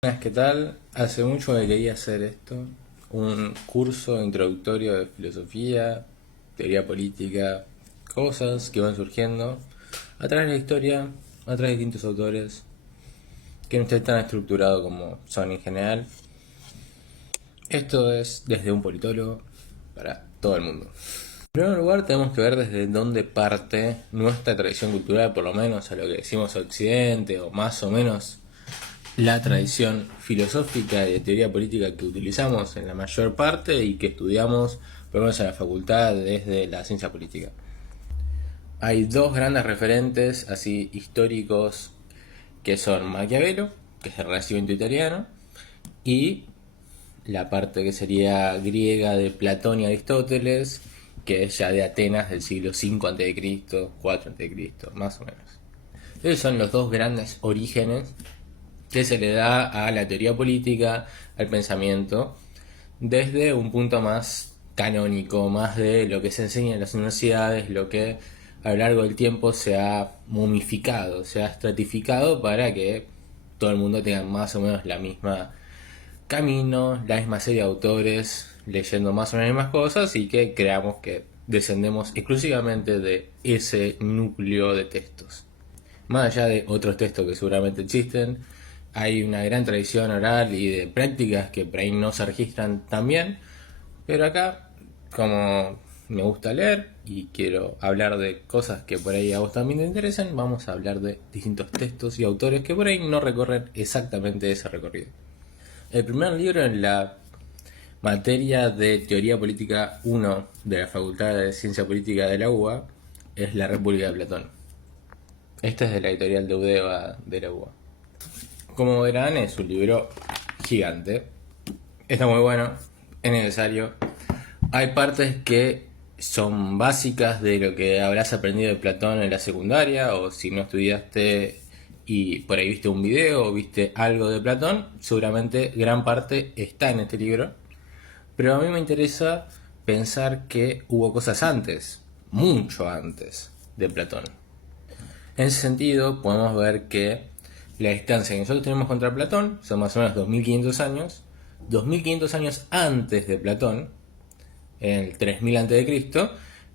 Buenas, ¿qué tal? Hace mucho que quería hacer esto, un curso introductorio de filosofía, teoría política, cosas que van surgiendo a través de la historia, a través de distintos autores, que no esté tan estructurado como son en general. Esto es desde un politólogo para todo el mundo. En primer lugar, tenemos que ver desde dónde parte nuestra tradición cultural, por lo menos a lo que decimos Occidente, o más o menos la tradición filosófica y de teoría política que utilizamos en la mayor parte y que estudiamos, por lo menos en la facultad, desde la ciencia política. Hay dos grandes referentes así históricos que son Maquiavelo, que es el Renacimiento italiano, y la parte que sería griega de Platón y Aristóteles, que es ya de Atenas del siglo V a.C., 4 a.C., más o menos. Esos son los dos grandes orígenes que se le da a la teoría política, al pensamiento, desde un punto más canónico, más de lo que se enseña en las universidades, lo que a lo largo del tiempo se ha momificado, se ha estratificado para que todo el mundo tenga más o menos la misma camino, la misma serie de autores leyendo más o menos las mismas cosas y que creamos que descendemos exclusivamente de ese núcleo de textos. Más allá de otros textos que seguramente existen, hay una gran tradición oral y de prácticas que por ahí no se registran tan bien, pero acá, como me gusta leer y quiero hablar de cosas que por ahí a vos también te interesan, vamos a hablar de distintos textos y autores que por ahí no recorren exactamente ese recorrido. El primer libro en la materia de Teoría Política 1 de la Facultad de Ciencia Política de la UBA es La República de Platón. Este es de la editorial de Udeva de la UBA. Como verán, es un libro gigante. Está muy bueno, es necesario. Hay partes que son básicas de lo que habrás aprendido de Platón en la secundaria, o si no estudiaste y por ahí viste un video o viste algo de Platón, seguramente gran parte está en este libro. Pero a mí me interesa pensar que hubo cosas antes, mucho antes de Platón. En ese sentido, podemos ver que la distancia que nosotros tenemos contra Platón son más o menos 2500 años. 2500 años antes de Platón, en el 3000 a.C.,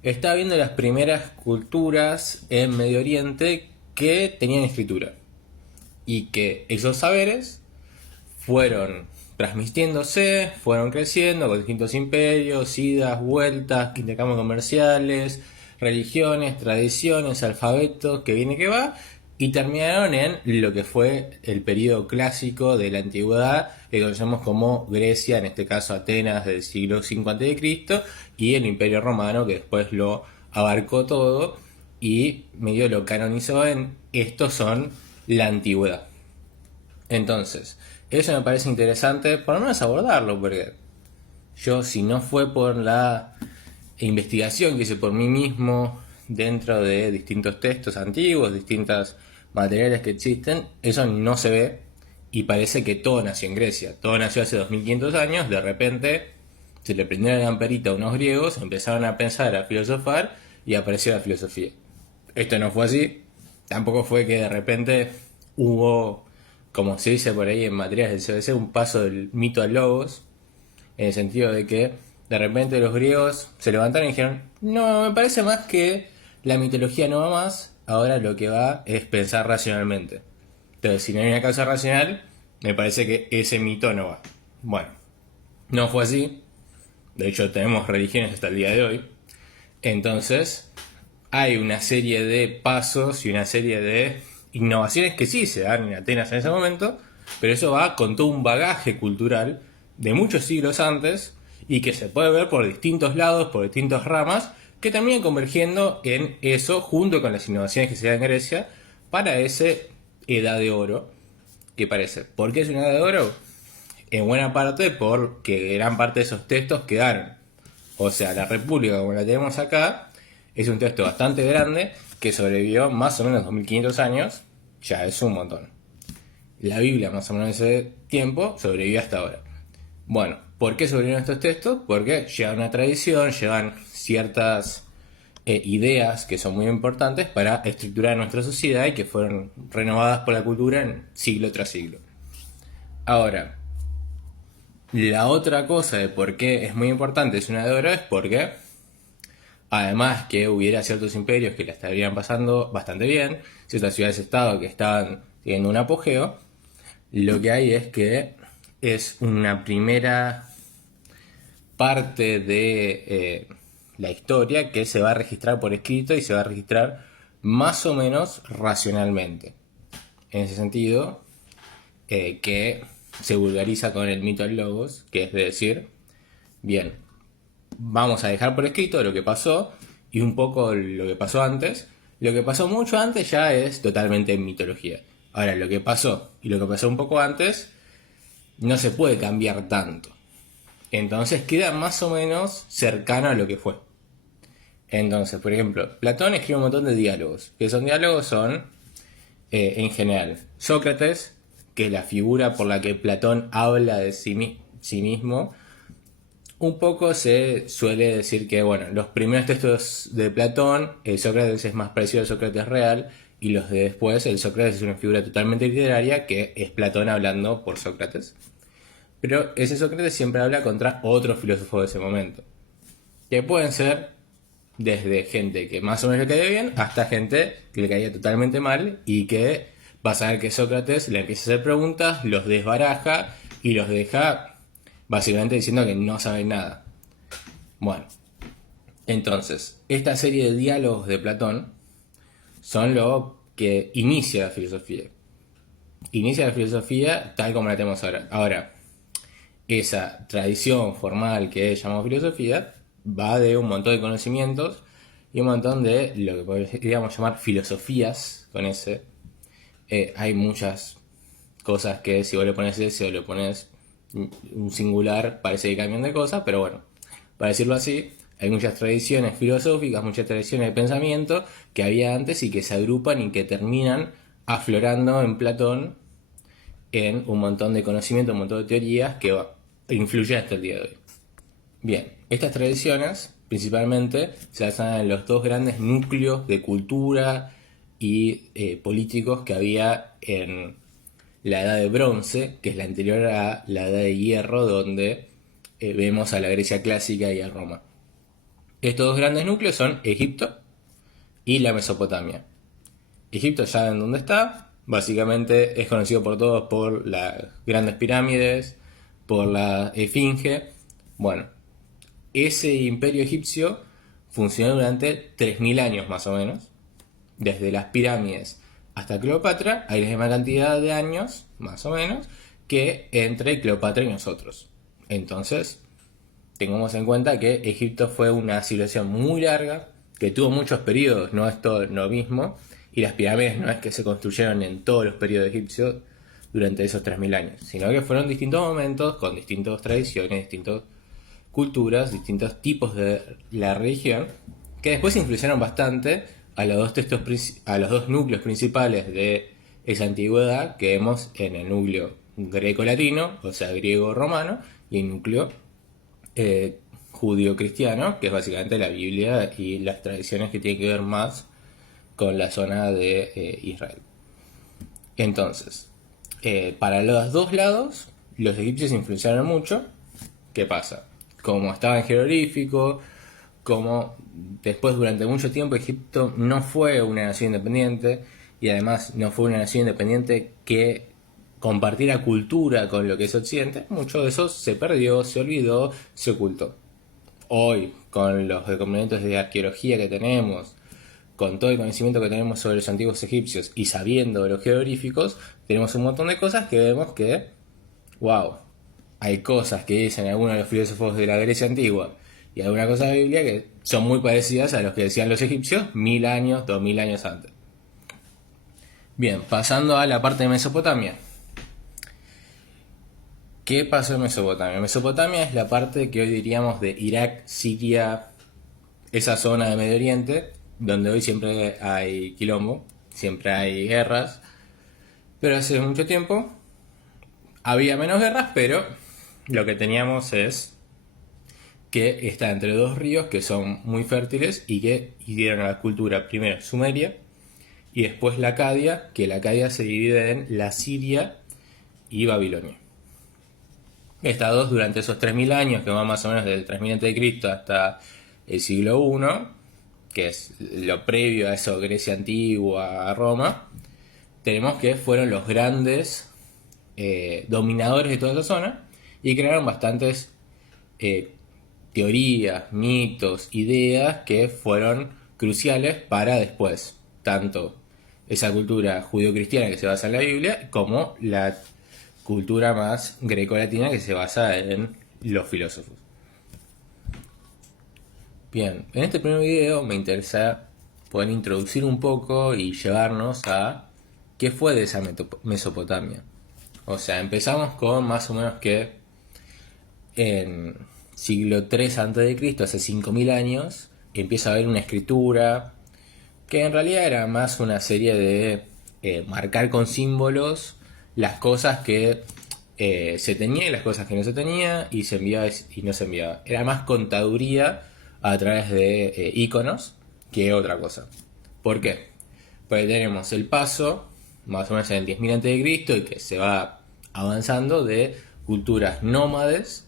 está habiendo las primeras culturas en Medio Oriente que tenían escritura. Y que esos saberes fueron transmitiéndose, fueron creciendo con distintos imperios, idas, vueltas, intercambios comerciales, religiones, tradiciones, alfabetos, que viene que va, y terminaron en lo que fue el periodo clásico de la antigüedad, que conocemos como Grecia, en este caso Atenas del siglo V a.C., y el Imperio Romano, que después lo abarcó todo y medio lo canonizó en estos son la antigüedad. Entonces, eso me parece interesante, por lo menos abordarlo, porque yo, si no fue por la investigación que hice por mí mismo dentro de distintos textos antiguos, distintos materiales que existen, eso no se ve y parece que todo nació en Grecia. Todo nació hace 2500 años, de repente se le prendieron la lamparita a unos griegos, empezaron a pensar, a filosofar y apareció la filosofía. Esto no fue así, tampoco fue que de repente hubo, como se dice por ahí en materias del CBC, un paso del mito al logos, en el sentido de que de repente los griegos se levantaron y dijeron, no, me parece más que la mitología no va más, ahora lo que va es pensar racionalmente. Entonces, si no hay una causa racional, me parece que ese mito no va. Bueno, no fue así, de hecho tenemos religiones hasta el día de hoy, entonces hay una serie de pasos y una serie de innovaciones que sí se dan en Atenas en ese momento, pero eso va con todo un bagaje cultural de muchos siglos antes y que se puede ver por distintos lados, por distintas ramas, que terminan convergiendo en eso junto con las innovaciones que se dan en Grecia para ese edad de oro que parece. ¿Por qué es una edad de oro? En buena parte porque gran parte de esos textos quedaron. O sea, la República como la tenemos acá es un texto bastante grande que sobrevivió más o menos 2500 años, ya es un montón. La Biblia más o menos ese tiempo sobrevivió hasta ahora. Bueno, ¿por qué sobrevivieron estos textos? Porque llevan una tradición, llevan ciertas ideas que son muy importantes para estructurar nuestra sociedad y que fueron renovadas por la cultura en siglo tras siglo. Ahora, la otra cosa de por qué es muy importante es una de oro es porque, además que hubiera ciertos imperios que la estarían pasando bastante bien, ciertas ciudades-estado que estaban teniendo un apogeo, lo que hay es que es una primera parte de la historia que se va a registrar por escrito y se va a registrar más o menos racionalmente. En ese sentido, que se vulgariza con el mito del logos, que es de decir, bien, vamos a dejar por escrito lo que pasó y un poco lo que pasó antes. Lo que pasó mucho antes ya es totalmente mitología. Ahora, lo que pasó y lo que pasó un poco antes no se puede cambiar tanto. Entonces queda más o menos cercano a lo que fue. Entonces, por ejemplo, Platón escribe un montón de diálogos. ¿Qué son diálogos? Son, en general, Sócrates, que es la figura por la que Platón habla de sí mismo. Un poco se suele decir que, bueno, los primeros textos de Platón, el Sócrates es más parecido al Sócrates real, y los de después, el Sócrates es una figura totalmente literaria, que es Platón hablando por Sócrates. Pero ese Sócrates siempre habla contra otros filósofos de ese momento, que pueden ser desde gente que más o menos le cae bien hasta gente que le caía totalmente mal y que vas a ver que Sócrates le empieza a hacer preguntas, los desbaraja y los deja básicamente diciendo que no saben nada. Bueno, entonces, esta serie de diálogos de Platón son lo que inicia la filosofía. Inicia la filosofía tal como la tenemos ahora. Ahora, esa tradición formal que llamamos filosofía va de un montón de conocimientos y un montón de lo que podríamos llamar filosofías con ese. Hay muchas cosas que si vos le pones ese o le pones un singular parece que cambian de cosas, pero bueno, para decirlo así, hay muchas tradiciones filosóficas, muchas tradiciones de pensamiento que había antes y que se agrupan y que terminan aflorando en Platón en un montón de conocimiento, un montón de teorías que influyen hasta el día de hoy. Bien, estas tradiciones principalmente se basan en los dos grandes núcleos de cultura y políticos que había en la Edad de Bronce, que es la anterior a la Edad de Hierro, donde vemos a la Grecia clásica y a Roma. Estos dos grandes núcleos son Egipto y la Mesopotamia. Egipto, ya en donde está, básicamente es conocido por todos por las grandes pirámides, por la Esfinge. Bueno, ese imperio egipcio funcionó durante 3000 años más o menos. Desde las pirámides hasta Cleopatra hay la misma cantidad de años, más o menos, que entre Cleopatra y nosotros. Entonces, tengamos en cuenta que Egipto fue una civilización muy larga, que tuvo muchos periodos, no es todo lo mismo, y las pirámides no es que se construyeron en todos los periodos egipcios durante esos 3000 años, sino que fueron distintos momentos, con distintas tradiciones, distintas culturas, distintos tipos de la religión, que después influyeron bastante a los dos núcleos principales de esa antigüedad que vemos en el núcleo greco-latino, o sea, griego-romano, y el núcleo judío-cristiano, que es básicamente la Biblia y las tradiciones que tienen que ver más con la zona de Israel. Entonces, para los dos lados, los egipcios influenciaron mucho. ¿Qué pasa? Como estaba en jeroglífico, como después durante mucho tiempo Egipto no fue una nación independiente y además no fue una nación independiente que compartiera cultura con lo que es Occidente, mucho de eso se perdió, se olvidó, se ocultó. Hoy, con los documentos de arqueología que tenemos, con todo el conocimiento que tenemos sobre los antiguos egipcios y sabiendo de los jeroglíficos, tenemos un montón de cosas que vemos que, wow, hay cosas que dicen algunos de los filósofos de la Grecia antigua y algunas cosas de la Biblia que son muy parecidas a los que decían los egipcios 1000 años, 2000 años antes. Bien, pasando a la parte de Mesopotamia. ¿Qué pasó en Mesopotamia? Mesopotamia es la parte que hoy diríamos de Irak, Siria, esa zona de Medio Oriente, donde hoy siempre hay quilombo, siempre hay guerras, pero hace mucho tiempo había menos guerras, pero lo que teníamos es que está entre dos ríos que son muy fértiles y que hicieron a la cultura primero sumeria y después la Acadia, que la Acadia se divide en la Siria y Babilonia. Estados durante esos 3000 años, que van más o menos del 3000 a.C. hasta el siglo I, que es lo previo a eso, Grecia antigua, a Roma, tenemos que fueron los grandes dominadores de toda esa zona y crearon bastantes teorías, mitos, ideas que fueron cruciales para después, tanto esa cultura judio-cristiana que se basa en la Biblia, como la cultura más greco-latina que se basa en los filósofos. Bien, en este primer video me interesa poder introducir un poco y llevarnos a qué fue de esa Mesopotamia. O sea, empezamos con más o menos que en siglo III a.C., hace 5000 años, empieza a haber una escritura que en realidad era más una serie de marcar con símbolos las cosas que se tenía y las cosas que no se tenía, y se enviaba y no se enviaba. Era más contaduría a través de iconos que otra cosa. ¿Por qué? Porque tenemos el paso, más o menos en el 10.000 a.C., y que se va avanzando de culturas nómades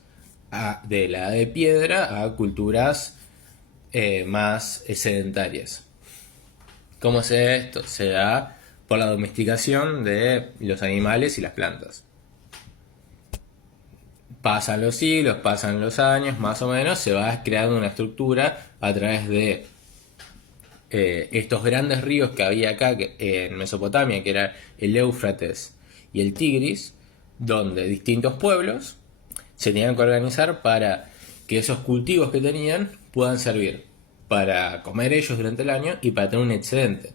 de la edad de piedra a culturas más sedentarias. ¿Cómo se da esto? Se da por la domesticación de los animales y las plantas. Pasan los siglos, pasan los años, más o menos, se va creando una estructura a través de estos grandes ríos que había acá en Mesopotamia, que era el Éufrates y el Tigris, donde distintos pueblos se tenían que organizar para que esos cultivos que tenían puedan servir para comer ellos durante el año y para tener un excedente.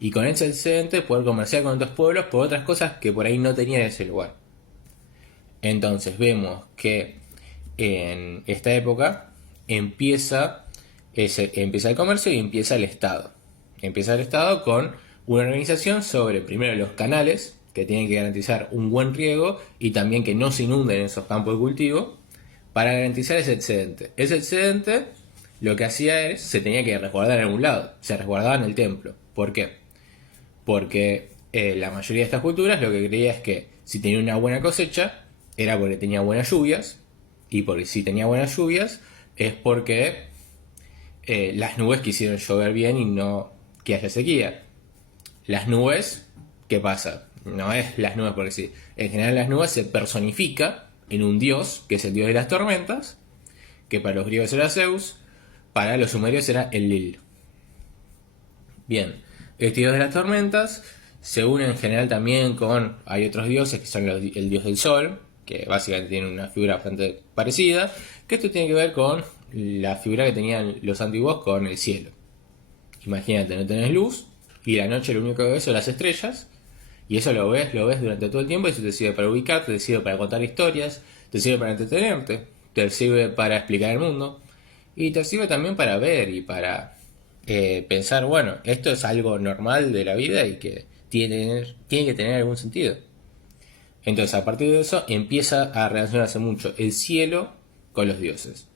Y con ese excedente poder comerciar con otros pueblos por otras cosas que por ahí no tenían en ese lugar. Entonces vemos que en esta época empieza el comercio y empieza el Estado. Empieza el Estado con una organización sobre, primero, los canales, que tienen que garantizar un buen riego y también que no se inunden esos campos de cultivo, para garantizar ese excedente. Ese excedente lo que hacía es, se tenía que resguardar en algún lado, se resguardaba en el templo. ¿Por qué? Porque la mayoría de estas culturas lo que creía es que si tenía una buena cosecha era porque tenía buenas lluvias, y porque si tenía buenas lluvias es porque las nubes quisieron llover bien y no que haya sequía. Las nubes, ¿qué pasa? No es las nubes porque sí. En general las nubes se personifica en un dios, que es el dios de las tormentas, que para los griegos era Zeus, para los sumerios era Enlil. Bien, este dios de las tormentas se une en general también con, hay otros dioses que son el dios del sol, que básicamente tiene una figura bastante parecida, que esto tiene que ver con la figura que tenían los antiguos con el cielo. Imagínate, no tenés luz y la noche lo único que ves son las estrellas, y eso lo ves durante todo el tiempo, y eso te sirve para ubicarte, te sirve para contar historias, te sirve para entretenerte, te sirve para explicar el mundo, y te sirve también para ver y para pensar, bueno, esto es algo normal de la vida y que tiene que tener algún sentido. Entonces, a partir de eso, empieza a relacionarse mucho el cielo con los dioses.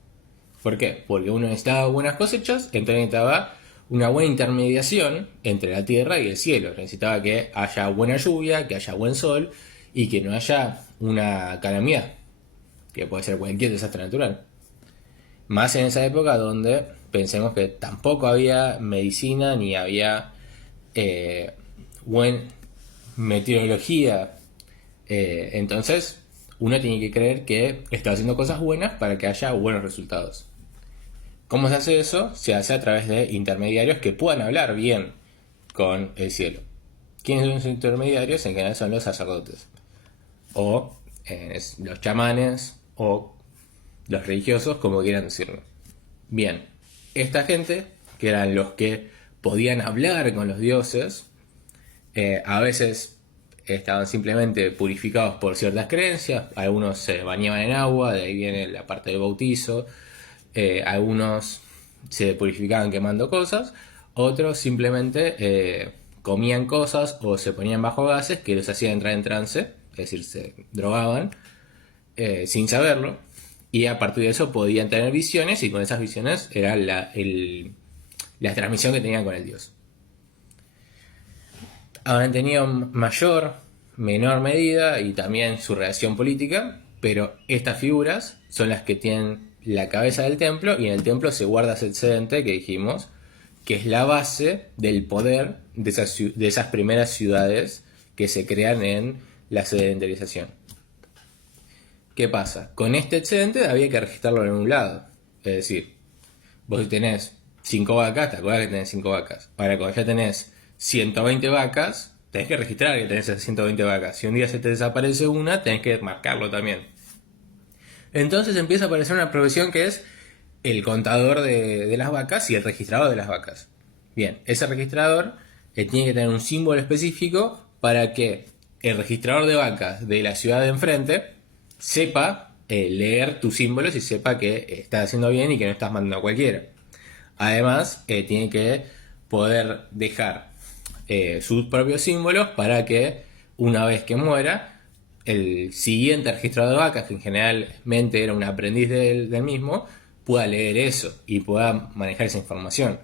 ¿Por qué? Porque uno necesitaba buenas cosechas, entonces necesitaba una buena intermediación entre la tierra y el cielo. Necesitaba que haya buena lluvia, que haya buen sol y que no haya una calamidad, que puede ser cualquier desastre natural. Más en esa época donde pensemos que tampoco había medicina ni había buena meteorología. Entonces uno tiene que creer que está haciendo cosas buenas para que haya buenos resultados. ¿Cómo se hace eso? Se hace a través de intermediarios que puedan hablar bien con el cielo. ¿Quiénes son los intermediarios? En general son los sacerdotes, o los chamanes, o los religiosos, como quieran decirlo. Bien, esta gente, que eran los que podían hablar con los dioses, a veces estaban simplemente purificados por ciertas creencias, algunos se bañaban en agua, de ahí viene la parte del bautizo, algunos se purificaban quemando cosas, otros simplemente comían cosas o se ponían bajo gases que los hacían entrar en trance, es decir, se drogaban sin saberlo, y a partir de eso podían tener visiones, y con esas visiones era la transmisión que tenían con el dios. Habrán tenido mayor, menor medida, y también su reacción política, pero estas figuras son las que tienen la cabeza del templo, y en el templo se guarda ese excedente que dijimos, que es la base del poder de esas primeras ciudades que se crean en la sedentarización. ¿Qué pasa? Con este excedente había que registrarlo en un lado. Es decir, vos si tenés 5 vacas, te acuerdas que tenés 5 vacas. Ahora, cuando ya tenés 120 vacas, tenés que registrar que tenés esas 120 vacas. Si un día se te desaparece una, tenés que marcarlo también. Entonces empieza a aparecer una profesión que es el contador de las vacas y el registrador de las vacas. Bien, ese registrador tiene que tener un símbolo específico para que el registrador de vacas de la ciudad de enfrente sepa leer tus símbolos y sepa que estás haciendo bien y que no estás mandando a cualquiera. Además, tiene que poder dejar sus propios símbolos para que una vez que muera, el siguiente registrador de vacas, que generalmente era un aprendiz del mismo, pueda leer eso y pueda manejar esa información.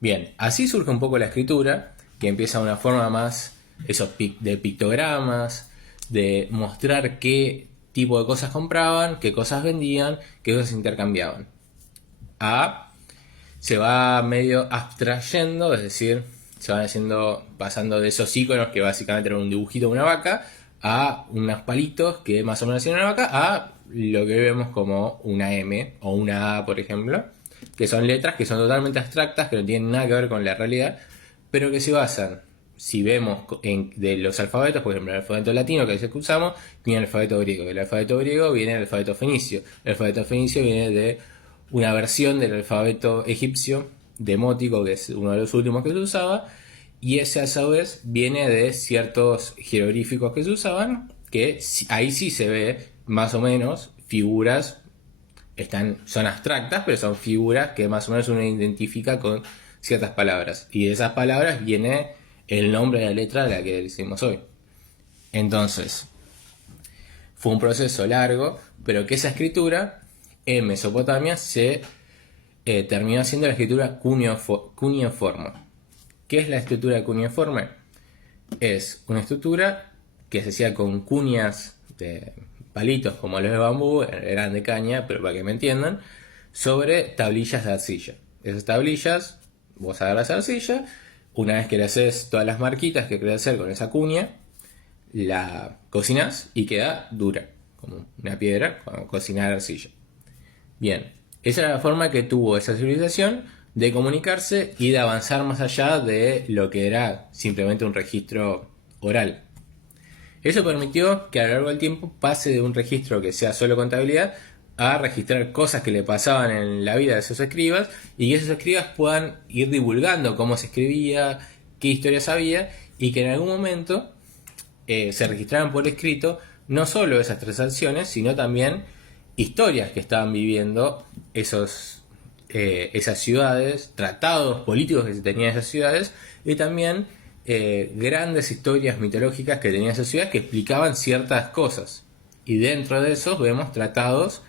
Bien, así surge un poco la escritura, que empieza de una forma más de pictogramas, de mostrar qué tipo de cosas compraban, qué cosas vendían, qué cosas intercambiaban. Se va medio abstrayendo, es decir, se van pasando de esos iconos que básicamente eran un dibujito de una vaca, a unos palitos que más o menos hacían una vaca, a lo que vemos como una M o una A, por ejemplo, que son letras que son totalmente abstractas, que no tienen nada que ver con la realidad, pero que se basan, si vemos de los alfabetos, por ejemplo, el alfabeto latino, que es el que usamos, viene el alfabeto griego. El alfabeto griego viene del alfabeto fenicio. El alfabeto fenicio viene de una versión del alfabeto egipcio, demótico, que es uno de los últimos que se usaba, y ese a su vez viene de ciertos jeroglíficos que se usaban, que ahí sí se ve más o menos figuras, son abstractas, pero son figuras que más o menos uno identifica con ciertas palabras, y de esas palabras viene el nombre de la letra de la que decimos hoy. Entonces, fue un proceso largo, pero que esa escritura en Mesopotamia se terminó siendo la escritura cuneiforme. ¿Qué es la escritura cuneiforme? Es una escritura que se hacía con cuñas de palitos como los de bambú, eran de caña, pero para que me entiendan, sobre tablillas de arcilla. Esas tablillas, vos agarras la arcilla, una vez que le haces todas las marquitas que querés hacer con esa cuña, la cocinás y queda dura, como una piedra, como cocinar arcilla. Bien, esa era la forma que tuvo esa civilización de comunicarse y de avanzar más allá de lo que era simplemente un registro oral. Eso permitió que a lo largo del tiempo pase de un registro que sea solo contabilidad a registrar cosas que le pasaban en la vida de esos escribas, y que esos escribas puedan ir divulgando cómo se escribía, qué historias había, y que en algún momento se registraran por escrito no solo esas transacciones, sino también historias que estaban viviendo esas ciudades, tratados políticos que se tenían en esas ciudades, y también grandes historias mitológicas que tenían esas ciudades que explicaban ciertas cosas. Y dentro de esos vemos tratados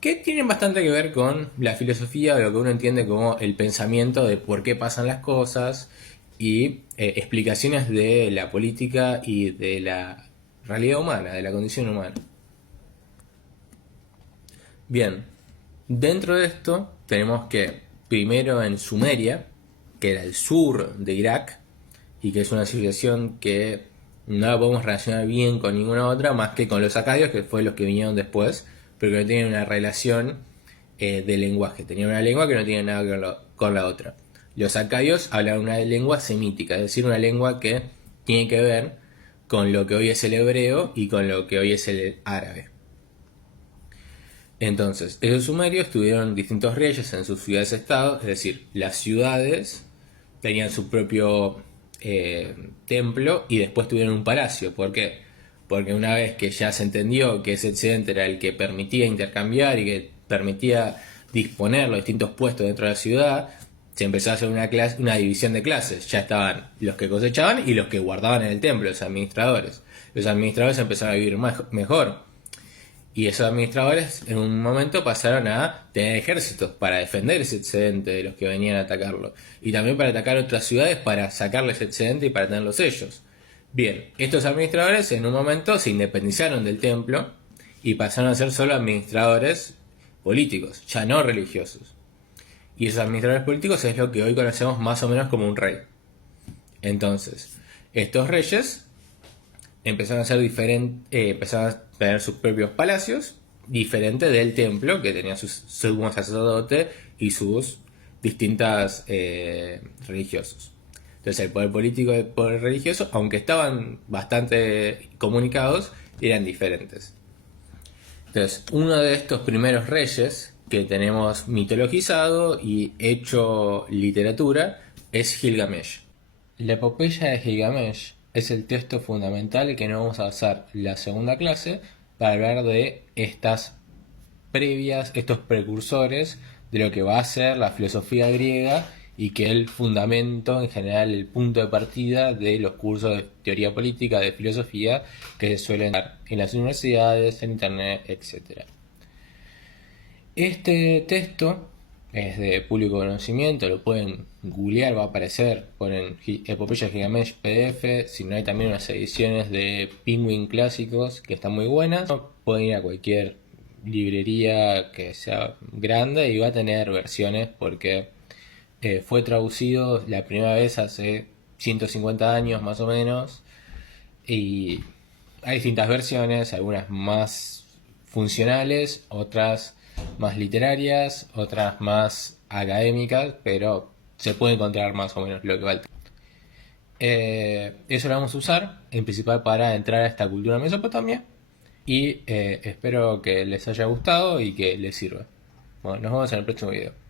que tienen bastante que ver con la filosofía, o lo que uno entiende como el pensamiento de por qué pasan las cosas, y explicaciones de la política y de la realidad humana, de la condición humana. Bien, dentro de esto tenemos que primero en Sumeria, que era el sur de Irak, y que es una civilización que no la podemos relacionar bien con ninguna otra, más que con los acadios, que fue los que vinieron después, pero que no tienen una relación de lenguaje. Tenían una lengua que no tiene nada que ver con la otra. Los acadios hablan una lengua semítica, es decir, una lengua que tiene que ver con lo que hoy es el hebreo y con lo que hoy es el árabe. Entonces, esos sumerios tuvieron distintos reyes en sus ciudades-estado, es decir, las ciudades tenían su propio templo y después tuvieron un palacio. ¿Por qué? Porque una vez que ya se entendió que ese excedente era el que permitía intercambiar y que permitía disponer los distintos puestos dentro de la ciudad, se empezó a hacer una división de clases. Ya estaban los que cosechaban y los que guardaban en el templo, los administradores. Los administradores empezaron a vivir mejor. Y esos administradores en un momento pasaron a tener ejércitos para defender ese excedente de los que venían a atacarlo. Y también para atacar otras ciudades para sacarles ese excedente y para tenerlos ellos. Bien, estos administradores en un momento se independizaron del templo y pasaron a ser solo administradores políticos, ya no religiosos. Y esos administradores políticos es lo que hoy conocemos más o menos como un rey. Entonces, estos reyes empezaron a ser empezaron a tener sus propios palacios, diferente del templo, que tenía sus sumos sacerdotes y sus distintas religiosos. Entonces, el poder político y el poder religioso, aunque estaban bastante comunicados, eran diferentes. Entonces, uno de estos primeros reyes que tenemos mitologizado y hecho literatura es Gilgamesh. La epopeya de Gilgamesh es el texto fundamental que nos vamos a basar la segunda clase para hablar de estas previas, estos precursores de lo que va a ser la filosofía griega y que es el fundamento, en general, el punto de partida de los cursos de teoría política, de filosofía que se suelen dar en las universidades, en internet, etc. Este texto es de público conocimiento, lo pueden googlear, va a aparecer, ponen Epopeya Gilgamesh PDF, si no hay también unas ediciones de Penguin clásicos que están muy buenas, pueden ir a cualquier librería que sea grande y va a tener versiones porque fue traducido la primera vez hace 150 años más o menos y hay distintas versiones, algunas más funcionales, otras más literarias, otras más académicas, pero se puede encontrar más o menos lo que falta. Eso lo vamos a usar en principal para entrar a esta cultura mesopotamia y espero que les haya gustado y que les sirva. Bueno, nos vemos en el próximo video.